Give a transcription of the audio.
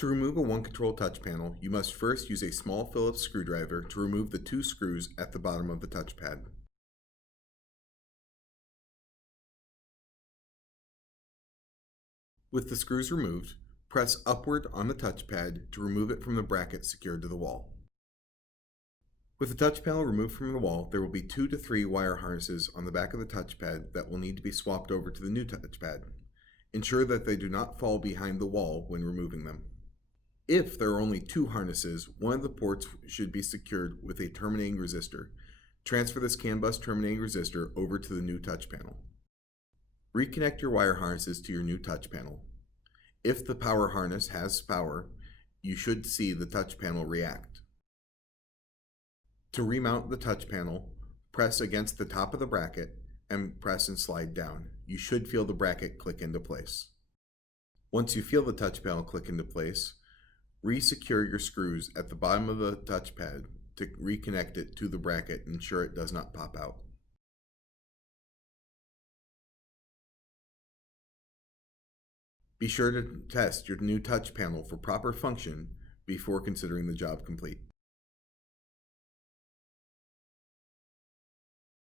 To remove a OneControl touch panel, you must first use a small Phillips screwdriver to remove the two screws at the bottom of the touchpad. With the screws removed, press upward on the touchpad to remove it from the bracket secured to the wall. With the touch panel removed from the wall, there will be 2 to 3 wire harnesses on the back of the touchpad that will need to be swapped over to the new touchpad. Ensure that they do not fall behind the wall when removing them. If there are only 2 harnesses, one of the ports should be secured with a terminating resistor. Transfer this CAN bus terminating resistor over to the new touch panel. Reconnect your wire harnesses to your new touch panel. If the power harness has power, you should see the touch panel react. To remount the touch panel, press against the top of the bracket and press and slide down. You should feel the bracket click into place. Once you feel the touch panel click into place, re-secure your screws at the bottom of the touchpad to reconnect it to the bracket and ensure it does not pop out. Be sure to test your new touch panel for proper function before considering the job complete.